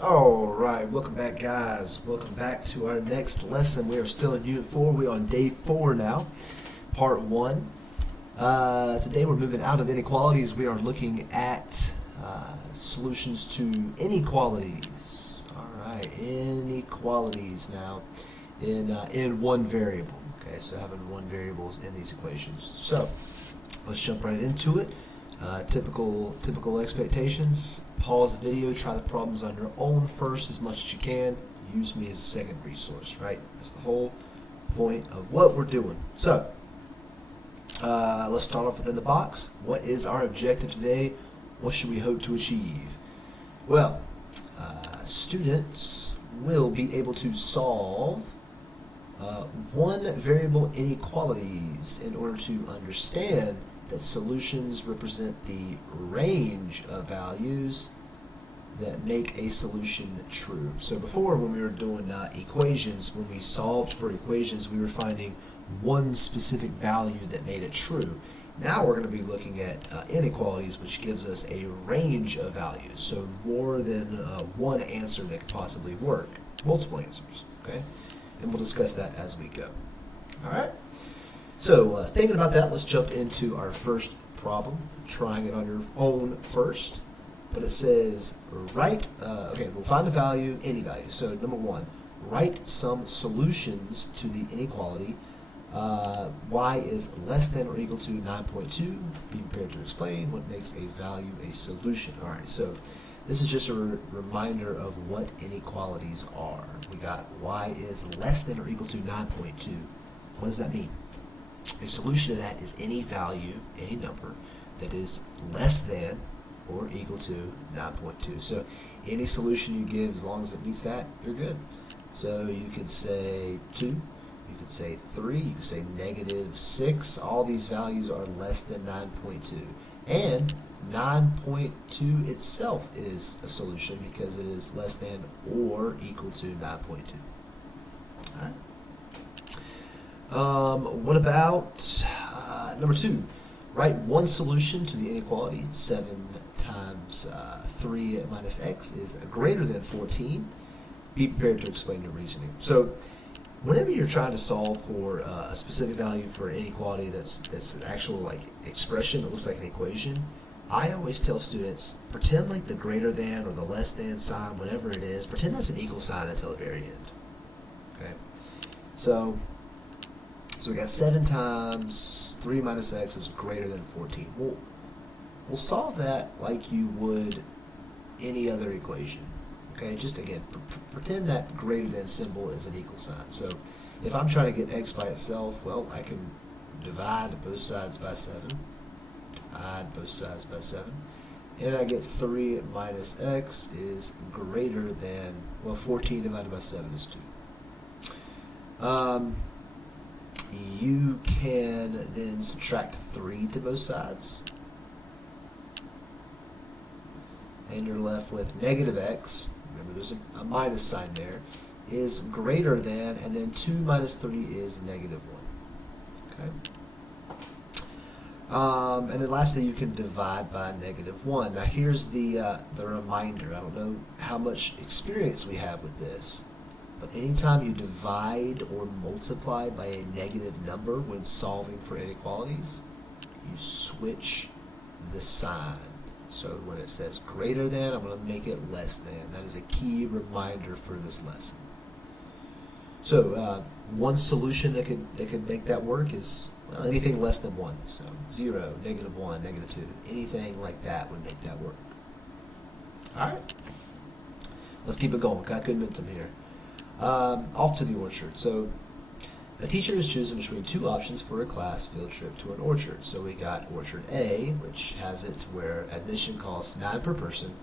Alright, welcome back guys. Welcome back to our next lesson. We are still in Unit 4. We are on Day 4 now, Part 1. Today we're moving out of inequalities. We are looking at solutions to inequalities. Alright, inequalities now in one variable. Okay, so having one variables in these equations. So, let's jump right into it. Typical expectations. Pause the video, try the problems on your own first as much as you can. Use me as a second resource, right? That's the whole point of what we're doing. So, let's start off within the box. What is our objective today? What should we hope to achieve? Well, students will be able to solve one variable inequalities in order to understand that solutions represent the range of values that make a solution true. So before, when we were doing equations, when we solved for equations, we were finding one specific value that made it true. Now we're going to be looking at inequalities, which gives us a range of values. So more than one answer that could possibly work. Multiple answers, okay? And we'll discuss that as we go. All right? So, thinking about that, let's jump into our first problem, trying it on your own first. But it says, okay, we'll find a value, any value. So, number one, write some solutions to the inequality. Y is less than or equal to 9.2. Be prepared to explain what makes a value a solution. All right, so this is just a reminder of what inequalities are. We got Y is less than or equal to 9.2. What does that mean? A solution to that is any value, any number, that is less than or equal to 9.2. So any solution you give, as long as it meets that, you're good. So you could say 2, you could say 3, you could say -6. All these values are less than 9.2. And 9.2 itself is a solution because it is less than or equal to 9.2. All right. What about number 2? Write one solution to the inequality. 7 times 3 minus x is greater than 14. Be prepared to explain your reasoning. So, whenever you're trying to solve for a specific value for an inequality that's an actual like expression that looks like an equation, I always tell students, pretend like the greater than or the less than sign, whatever it is, pretend that's an equal sign until the very end. Okay? So we got 7 times 3 minus x is greater than 14. We'll solve that like you would any other equation. Okay, just again, pretend that greater than symbol is an equal sign. So if I'm trying to get x by itself, well, I can divide both sides by 7. Divide both sides by 7. And I get 3 minus x is greater than, well, 14 divided by 7 is 2. You can then subtract 3 to both sides. And you're left with negative x, remember there's a minus sign there, is greater than, and then 2 minus 3 is negative 1. Okay? And then lastly, you can divide by negative 1. Now here's the reminder. I don't know how much experience we have with this, but anytime you divide or multiply by a negative number when solving for inequalities, you switch the sign. So when it says greater than, I'm going to make it less than. That is a key reminder for this lesson. So one solution that could make that work is, well, anything less than 1. So 0, -1, -2. Anything like that would make that work. All right. Let's keep it going. Got good momentum here. Off to the orchard. So a teacher is choosing between 2 options for a class field trip to an orchard. So we got orchard A, which has it to where admission costs 9 per person,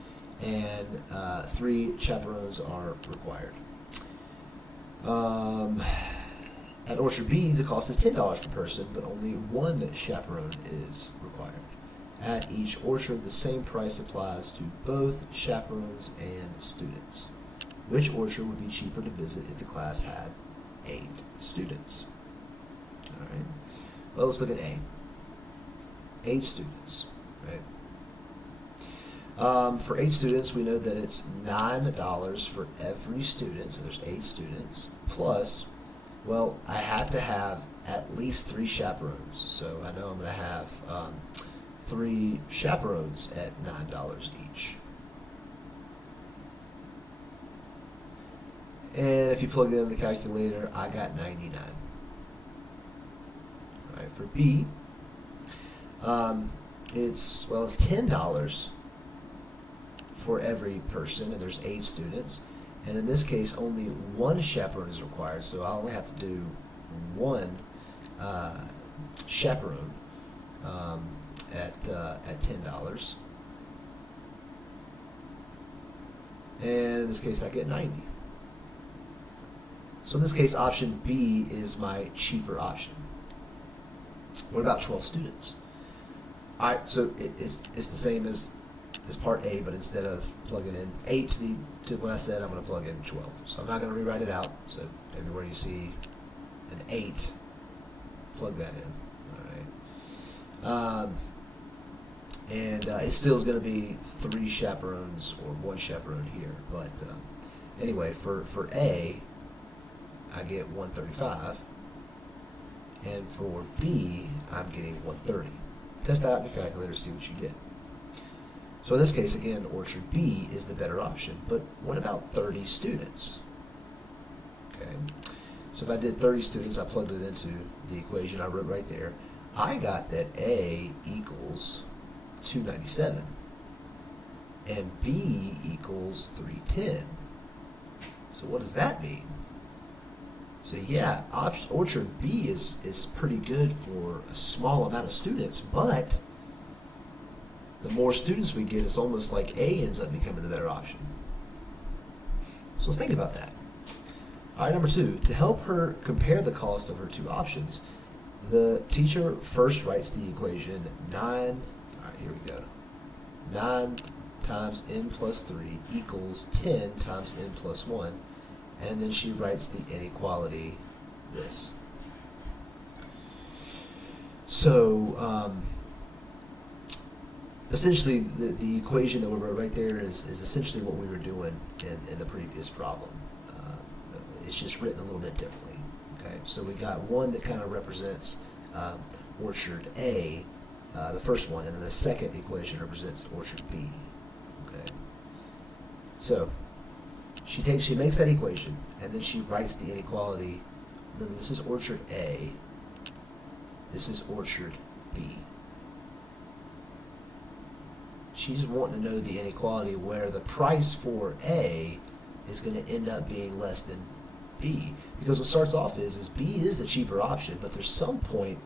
and 3 chaperones are required. At orchard B, the cost is $10 per person, but only 1 chaperone is required. At each orchard, the same price applies to both chaperones and students. Which orchard would be cheaper to visit if the class had 8 students? All right. Well, let's look at A. 8 students, right? For 8 students, we know that it's $9 for every student, so there's 8 students, plus, well, I have to have at least 3 chaperones, so I know I'm going to have 3 chaperones at $9 each. And if you plug it in the calculator, I got 99. All right, for B, it's $10 for every person, and there's 8 students. And in this case, only 1 chaperone is required, so I only have to do 1 chaperone at $10. And in this case, I get 90. So in this case, option B is my cheaper option. What about 12 students? All right, so it's the same as part A, but instead of plugging in 8 to what I said, I'm going to plug in 12. So I'm not going to rewrite it out. So everywhere you see an 8, plug that in. All right. And it still is going to be 3 chaperones or 1 chaperone here. But anyway, for A, I get 135. And for B, I'm getting 130. Test that out in your calculator to see what you get. So in this case, again, Orchard B is the better option. But what about 30 students? Okay. So if I did 30 students, I plugged it into the equation I wrote right there. I got that A equals 297 and B equals 310. So what does that mean? So yeah, Orchard B is pretty good for a small amount of students, but the more students we get, it's almost like A ends up becoming the better option. So let's think about that. All right, number 2, to help her compare the cost of her 2 options, the teacher first writes the equation 9, all right, here we go, 9 times n plus 3 equals 10 times n plus 1, and then she writes the inequality, this. So, essentially, the equation that we wrote right there is essentially what we were doing in the previous problem. It's just written a little bit differently. Okay, so we got one that kind of represents Orchard A, the first one, and then the second equation represents Orchard B. Okay, so she makes that equation, and then she writes the inequality. Remember, this is Orchard A. This is Orchard B. She's wanting to know the inequality where the price for A is going to end up being less than B. Because what starts off is B is the cheaper option, but there's some point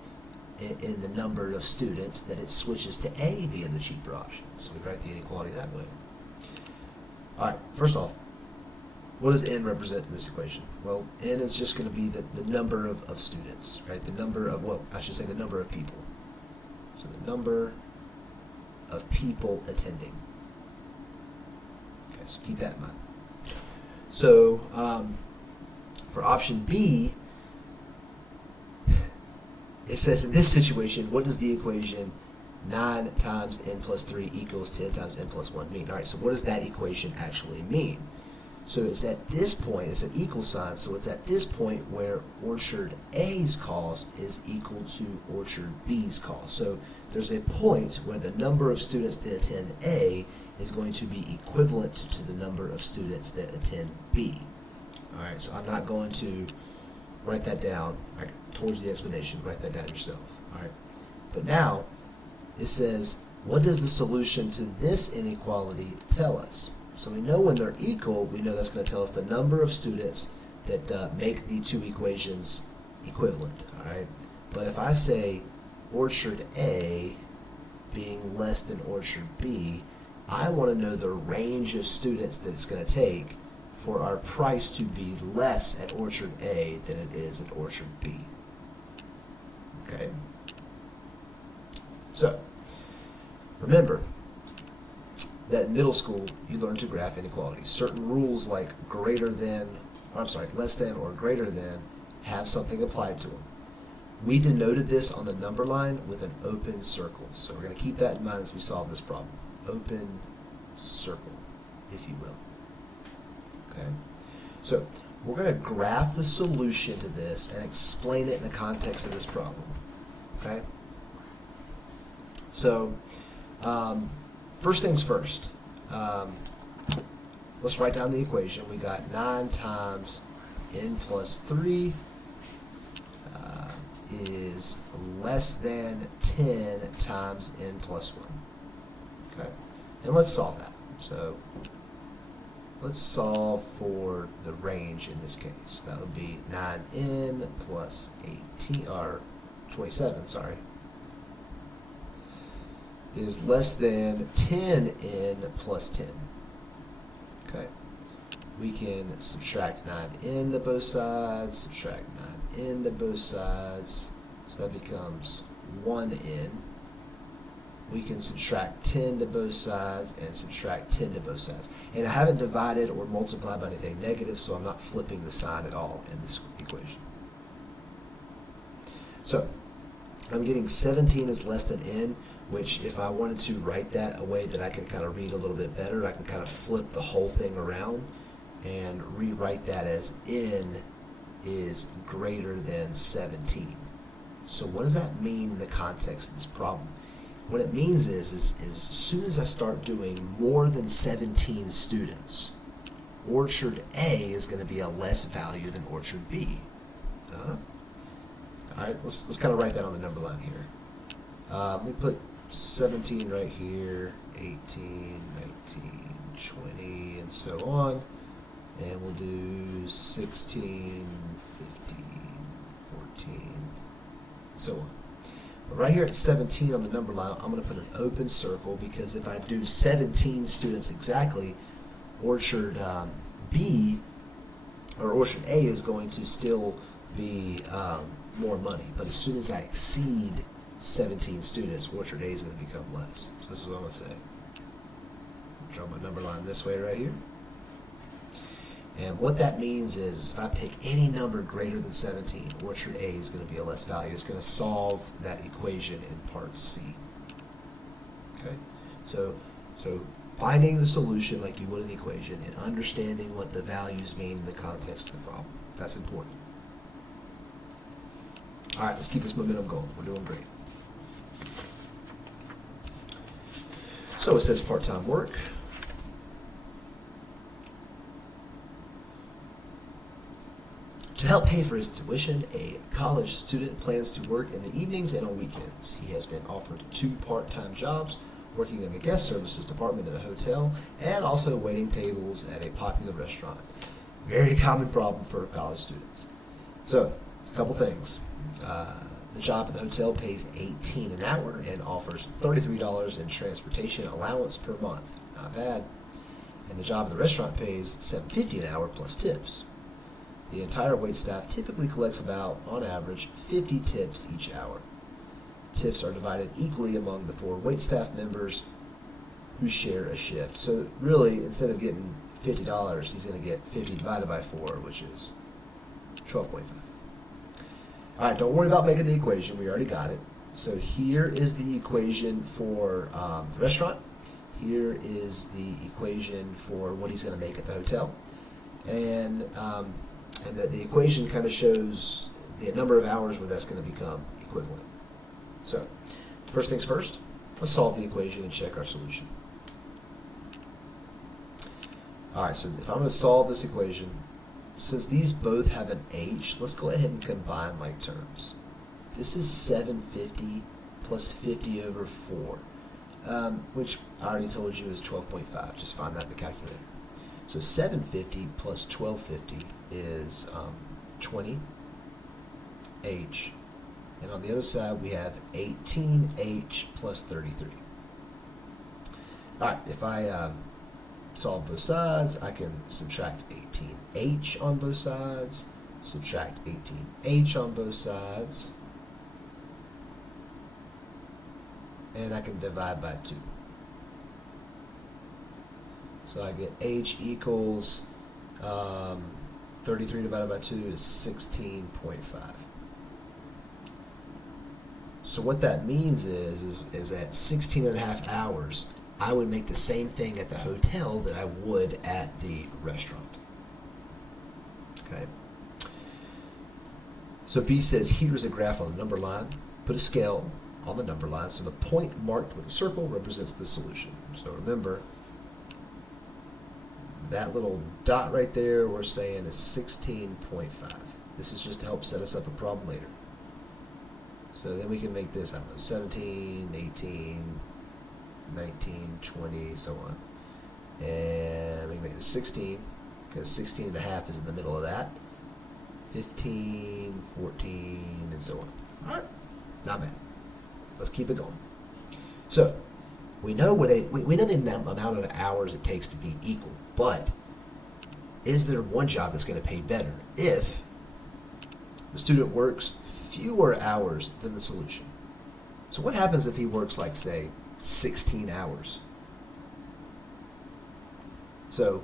in the number of students that it switches to A being the cheaper option. So we write the inequality that way. All right, first off, what does n represent in this equation? Well, n is just going to be the number of students, right? The number of, well, I should say the number of people. So the number of people attending. Okay, so keep that in mind. So for option B, it says in this situation, what does the equation 9 times n plus 3 equals 10 times n plus 1 mean? All right, so what does that equation actually mean? So it's at this point, it's an equal sign, so it's at this point where Orchard A's cost is equal to Orchard B's cost. So there's a point where the number of students that attend A is going to be equivalent to the number of students that attend B. All right, so I'm not going to write that down towards the explanation. Write that down yourself. All right, but now it says, what does the solution to this inequality tell us? So we know when they're equal, we know that's going to tell us the number of students that make the 2 equations equivalent. All right, but if I say Orchard A being less than Orchard B, I want to know the range of students that it's going to take for our price to be less at Orchard A than it is at Orchard B. Okay? So, remember that in middle school you learn to graph inequalities. Certain rules like less than or greater than have something applied to them. We denoted this on the number line with an open circle. So we're going to keep that in mind as we solve this problem. Open circle, if you will. Okay? So we're going to graph the solution to this and explain it in the context of this problem. Okay? So, first things first. Let's write down the equation. We got 9 times n plus 3 is less than 10 times n plus 1. Okay? And let's solve that. So let's solve for the range in this case. That would be 9n plus 18, or 27, sorry, is less than 10n plus 10. Okay? We can subtract 9n to both sides, subtract 9n to both sides, so that becomes 1n. We can subtract 10 to both sides and subtract 10 to both sides. And I haven't divided or multiplied by anything negative, so I'm not flipping the sign at all in this equation. So I'm getting 17 is less than n, which if I wanted to write that a way that I can kind of read a little bit better, I can kind of flip the whole thing around and rewrite that as n is greater than 17. So what does that mean in the context of this problem? What it means is as soon as I start doing more than 17 students, orchard A is going to be a less value than orchard B. All right, let's kind of write that on the number line here. We put 17 right here, 18, 19, 20, and so on. And we'll do 16, 15, 14, so on. But right here at 17 on the number line, I'm going to put an open circle, because if I do 17 students exactly, orchard B, or orchard A is going to still be more money. But as soon as I exceed 17 students, orchard A is going to become less. So this is what I'm going to say. Draw my number line this way right here. And what that means is if I pick any number greater than 17, orchard A is going to be a less value. It's going to solve that equation in part C. Okay? So finding the solution like you would an equation and understanding what the values mean in the context of the problem. That's important. All right, let's keep this momentum going. We're doing great. So it says part-time work. To help pay for his tuition, a college student plans to work in the evenings and on weekends. He has been offered 2 part-time jobs, working in the guest services department at a hotel and also waiting tables at a popular restaurant. Very common problem for college students. So, a couple things. The job at the hotel pays $18 an hour and offers $33 in transportation allowance per month. Not bad. And the job at the restaurant pays $7.50 an hour plus tips. The entire wait staff typically collects about, on average, 50 tips each hour. Tips are divided equally among the 4 wait staff members who share a shift. So really, instead of getting $50, he's going to get 50 divided by 4, which is 12.5. All right, don't worry about making the equation. We already got it. So here is the equation for the restaurant. Here is the equation for what he's going to make at the hotel. And the equation kind of shows the number of hours where that's going to become equivalent. So, first things first, let's solve the equation and check our solution. Alright, so if I'm going to solve this equation, since these both have an h, let's go ahead and combine like terms. This is 750 plus 50 over 4, which I already told you is 12.5. Just find that in the calculator. So 750 plus 1250 is 20h, and on the other side we have 18h plus 33. Alright, if I solve both sides, I can subtract 18h on both sides, subtract 18h on both sides, and I can divide by 2. So I get h equals 33 divided by 2 is 16.5. So what that means is at 16 and a half hours, I would make the same thing at the hotel that I would at the restaurant. Okay. So B says, here's a graph on the number line. Put a scale on the number line. So the point marked with a circle represents the solution. So remember, that little dot right there we're saying is 16.5. This is just to help set us up a problem later. So then we can make this, I don't know, 17, 18, 19, 20, so on. And we can make this 16, because 16 and a half is in the middle of that. 15, 14, and so on. All right, not bad. Let's keep it going. So we know we know the amount of hours it takes to be equal, but is there one job that's going to pay better if the student works fewer hours than the solution? So what happens if he works, like, say, 16 hours? So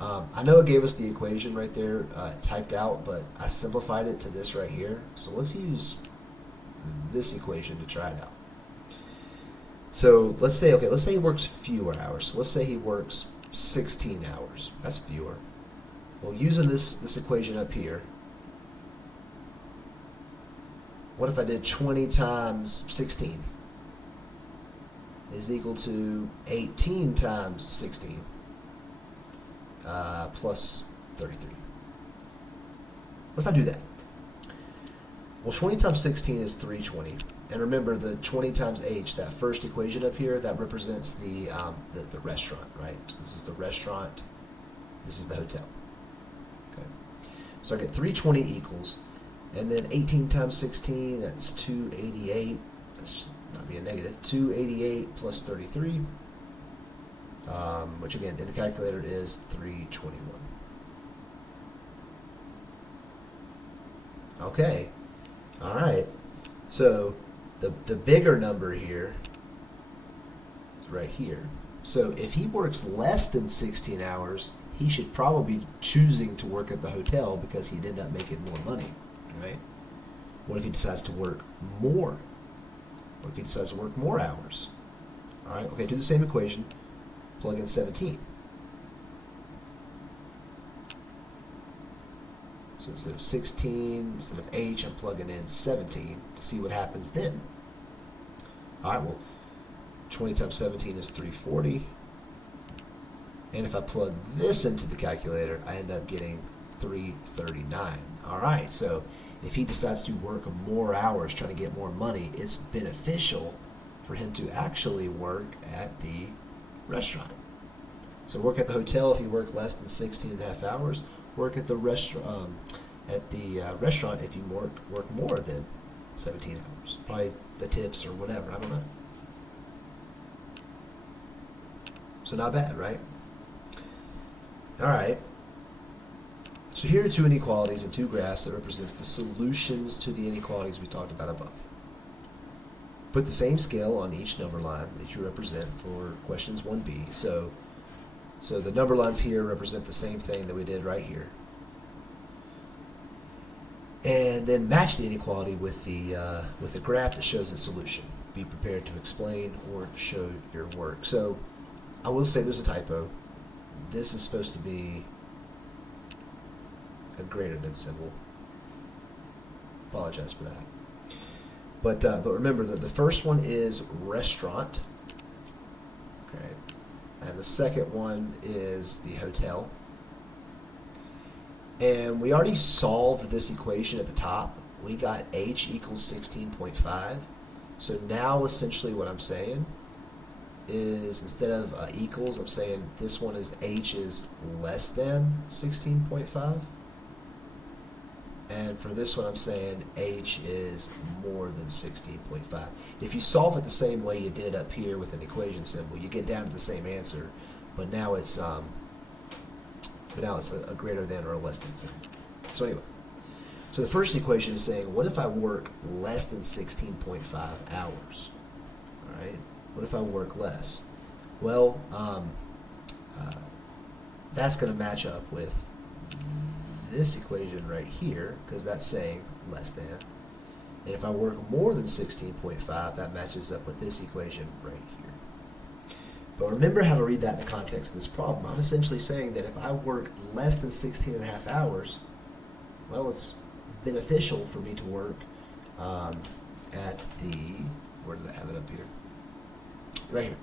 I know it gave us the equation right there typed out, but I simplified it to this right here. So let's use this equation to try it out. So let's say he works fewer hours. So let's say he works 16 hours. That's fewer. Well, using this equation up here, what if I did 20 times 16 is equal to 18 times 16 plus 33? What if I do that? Well, 20 times 16 is 320. And remember, the 20 times h, that first equation up here, that represents the restaurant, right? So this is the restaurant, this is the hotel. Okay. So I get 320 equals, and then 18 times 16, that's 288. That should not be a negative. 288 plus 33, which again, in the calculator is 321. Okay. All right. So the bigger number here is right here. So if he works less than 16 hours, he should probably be choosing to work at the hotel because he'd end up making more money, right? What if he decides to work more? What if he decides to work more hours? All right, okay, do the same equation. Plug in 17. So instead of 16, instead of h, I'm plugging in 17 to see what happens then. All right, well, 20 times 17 is 340. And if I plug this into the calculator, I end up getting 339. All right, so if he decides to work more hours trying to get more money, it's beneficial for him to actually work at the restaurant. So work at the hotel if you work less than 16 and a half hours. Work at the restaurant if you work more than 17 hours. Probably the tips or whatever, I don't know. So not bad, right? All right. So here are two inequalities and two graphs that represents the solutions to the inequalities we talked about above. Put the same scale on each number line that you represent for questions 1b. So the number lines here represent the same thing that we did right here. And then match the inequality with the graph that shows the solution. Be prepared to explain or show your work. So I will say there's a typo. This is supposed to be a greater than symbol. Apologize for that. But remember that the first one is restaurant. Okay. And the second one is the hotel. And we already solved this equation at the top. We got h equals 16.5. So now essentially what I'm saying is instead of equals, I'm saying this one is h is less than 16.5. And for this one I'm saying h is more than 16.5. If you solve it the same way you did up here with an equation symbol, you get down to the same answer, but now it's a greater than or a less than symbol. So anyway, so the first equation is saying, what if I work less than 16.5 hours? All right, what if I work less? Well, that's going to match up with this equation right here, because that's saying less than. And if I work more than 16.5, that matches up with this equation right here. But remember how to read that in the context of this problem. I'm essentially saying that if I work less than 16 and a half hours, well, it's beneficial for me to work at the, where did I have it up here? Right here.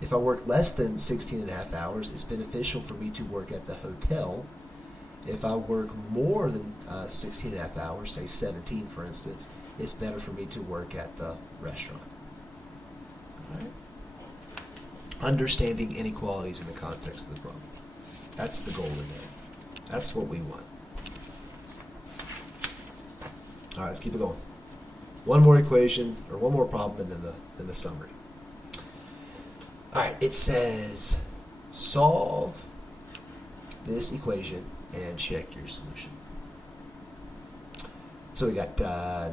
If I work less than 16 and a half hours, it's beneficial for me to work at the hotel. If I work more than 16 and a half hours, say 17 for instance, it's better for me to work at the restaurant. All right? Understanding inequalities in the context of the problem. That's the goal today. That's what we want. All right, let's keep it going. One more equation, or one more problem, and then the summary. All right, it says solve this equation and check your solution. So we got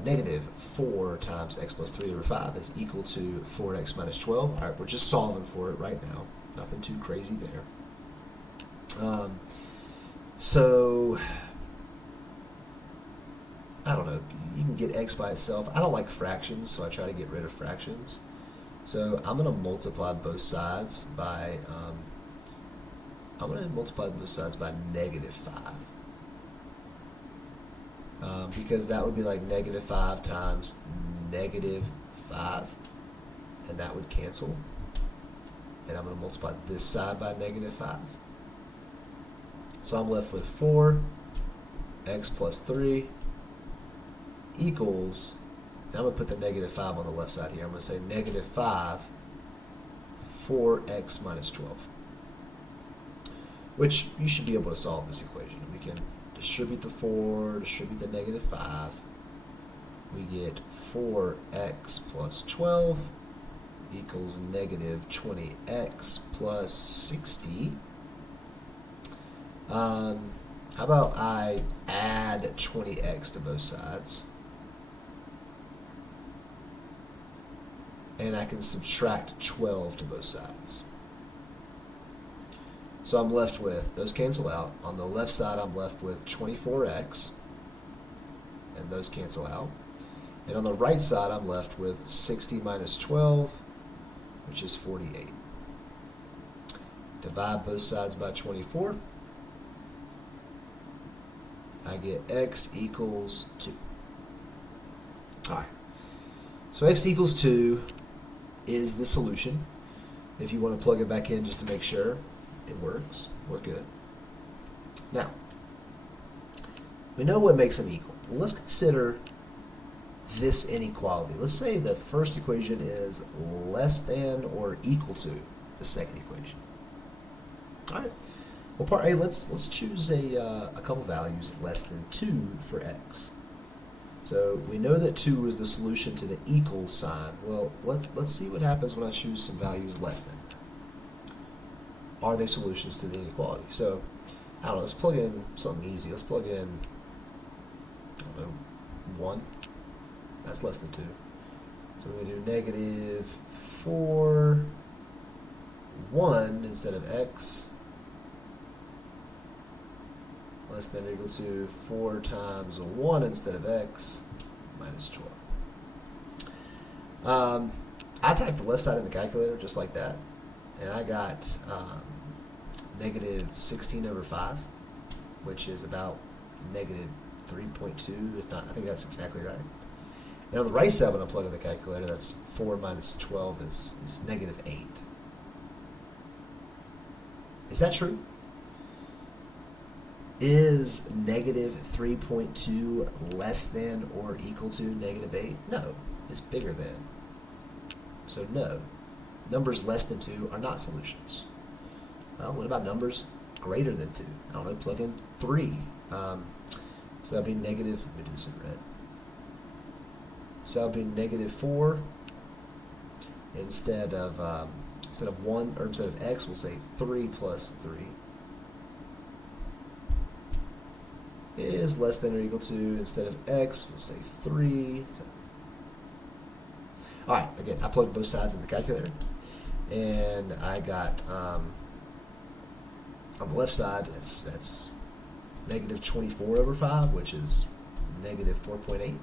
negative 4 times x plus 3 over 5 is equal to 4x minus 12. All right, we're just solving for it right now. Nothing too crazy there. So, I don't know, you can get x by itself. I don't like fractions, so I try to get rid of fractions. So I'm going to multiply both sides by, negative 5. Because that would be like negative 5 times negative 5, and that would cancel. And I'm going to multiply this side by negative 5. So I'm left with 4x plus 3 equals, now I'm going to put the negative 5 on the left side here. I'm going to say negative 5 4x minus 12, which you should be able to solve this equation. We can distribute the 4, distribute the negative 5. We get 4x plus 12 equals negative 20x plus 60. How about I add 20x to both sides, and I can subtract 12 to both sides. So I'm left with, those cancel out. On the left side, I'm left with 24x, and those cancel out. And on the right side, I'm left with 60 minus 12, which is 48. Divide both sides by 24. I get x equals 2. All right. So x equals 2 is the solution. If you want to plug it back in just to make sure it works, we're good. Now, we know what makes them equal. Well, let's consider this inequality. Let's say the first equation is less than or equal to the second equation. All right. Well, part A, let's choose a couple values less than 2 for x. So we know that 2 is the solution to the equal sign. Well, let's see what happens when I choose some values less than. Are they solutions to the inequality? So, I don't know, let's plug in something easy. Let's plug in, I don't know, 1. That's less than 2. So we're going to do negative 4, 1 instead of x, less than or equal to 4 times 1 instead of x, minus 12. I typed the left side in the calculator just like that, and I got negative 16 over 5, which is about negative 3.2, if not, I think that's exactly right. And on the right side, when I plug in the calculator, that's 4 minus 12 is negative 8. Is that true? Is negative 3.2 less than or equal to negative 8? No, it's bigger than. So no, numbers less than 2 are not solutions. Well, what about numbers greater than 2? I don't know, plug in 3. So that would be negative, let me do this in red. So that would be negative 4 instead of 1, or instead of x, we'll say 3 plus 3. Is less than or equal to, instead of x, we'll say 3. Alright, again, I plugged both sides in the calculator, and I got, on the left side, that's negative 24 over 5, which is negative 4.8,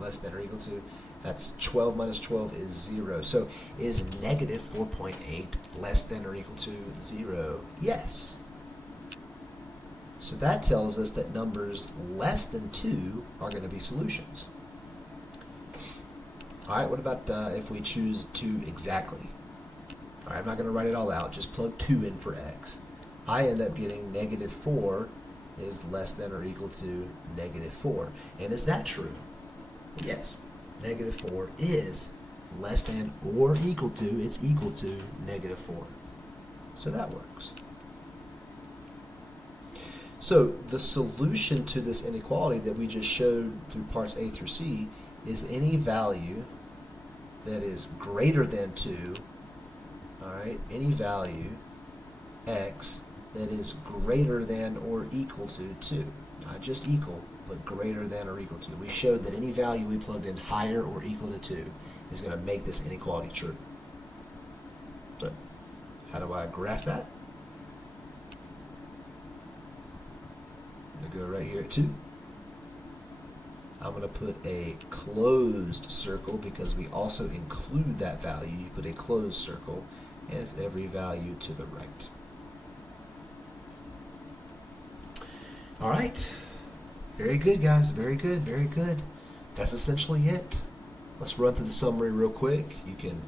less than or equal to, That's 12 minus 12 is 0. So is negative 4.8 less than or equal to 0? Yes. So that tells us that numbers less than 2 are going to be solutions. All right, what about if we choose 2 exactly? All right, I'm not going to write it all out. Just plug 2 in for x. I end up getting negative 4 is less than or equal to negative 4. And is that true? Yes. Negative 4 is less than or equal to, it's equal to negative 4. So that works. So the solution to this inequality that we just showed through parts A through C is any value that is greater than 2, all right, any value x that is greater than or equal to 2. Not just equal, but greater than or equal to. We showed that any value we plugged in higher or equal to 2 is going to make this inequality true. So, how do I graph that? I'm going to go right here at 2. I'm going to put a closed circle because we also include that value. You put a closed circle, and it's every value to the right. All right. Very good, guys. Very good. Very good. That's essentially it. Let's run through the summary real quick. You can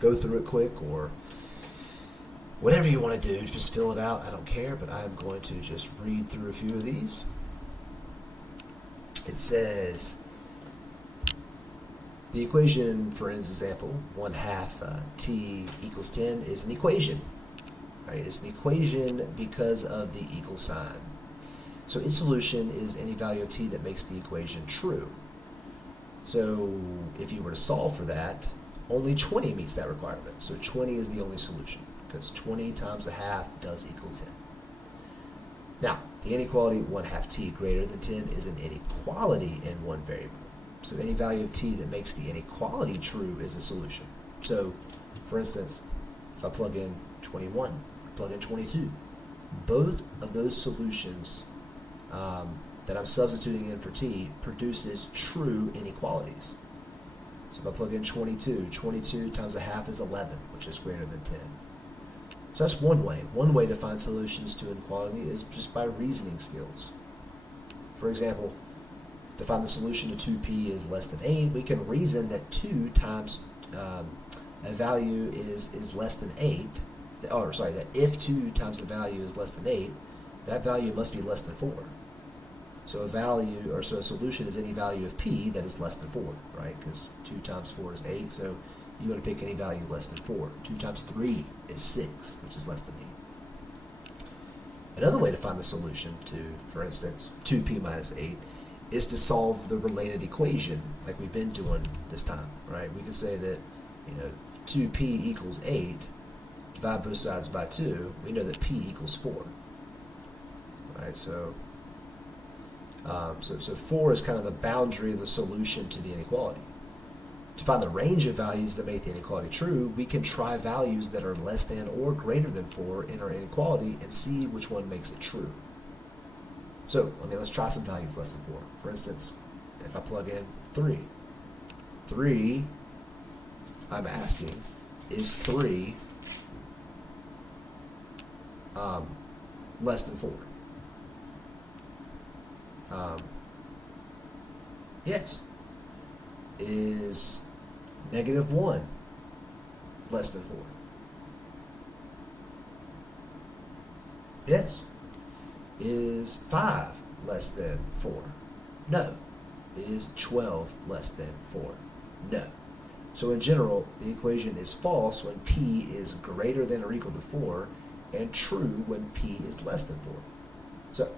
go through it quick or whatever you want to do. Just fill it out. I don't care, but I'm going to just read through a few of these. It says the equation, for example, 1/2 t equals 10 is an equation. Right? It's an equation because of the equal sign. So its solution is any value of t that makes the equation true. So if you were to solve for that, only 20 meets that requirement. So 20 is the only solution because 20 times 1/2 does equal 10. Now, the inequality 1/2 t greater than 10 is an inequality in one variable. So any value of t that makes the inequality true is a solution. So, for instance, if I plug in 21, I plug in 22, both of those solutions that I'm substituting in for t produces true inequalities. So if I plug in 22, 22 times 1/2 is 11, which is greater than 10. So that's one way. One way to find solutions to inequality is just by reasoning skills. For example, to find the solution to 2p is less than 8, we can reason that 2 times a value is less than 8, that if 2 times a value is less than 8, that value must be less than 4. So a solution is any value of p that is less than 4, right? Because 2 times 4 is 8, so you want to pick any value less than 4. 2 times 3 is 6, which is less than 8. Another way to find the solution to, for instance, 2p minus 8 is to solve the related equation like we've been doing this time, right? We can say that, 2p equals 8, divide both sides by 2, we know that p equals 4, right? So 4 is kind of the boundary of the solution to the inequality. To find the range of values that make the inequality true, we can try values that are less than or greater than 4 in our inequality and see which one makes it true. So, let's try some values less than 4. For instance, if I plug in 3, I'm asking, is 3 less than 4? Yes. Is -1 less than 4? Yes. Is 5 less than 4? No. Is 12 less than 4? No. So in general, the equation is false when p is greater than or equal to 4 and true when p is less than 4. So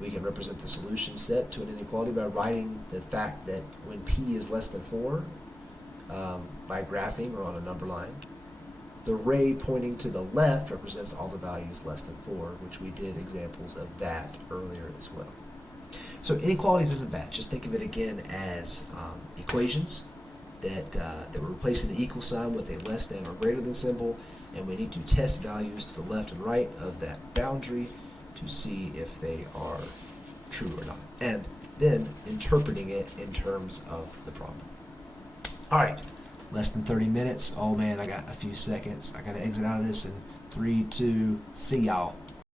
we can represent the solution set to an inequality by writing the fact that when p is less than 4, by graphing or on a number line. The ray pointing to the left represents all the values less than 4, which we did examples of that earlier as well. So inequalities isn't bad. Just think of it again as equations that we're replacing the equal sign with a less than or greater than symbol, and we need to test values to the left and right of that boundary to see if they are true or not, and then interpreting it in terms of the problem. All right, less than 30 minutes. Oh man, I got a few seconds. I got to exit out of this in 3, 2, see y'all.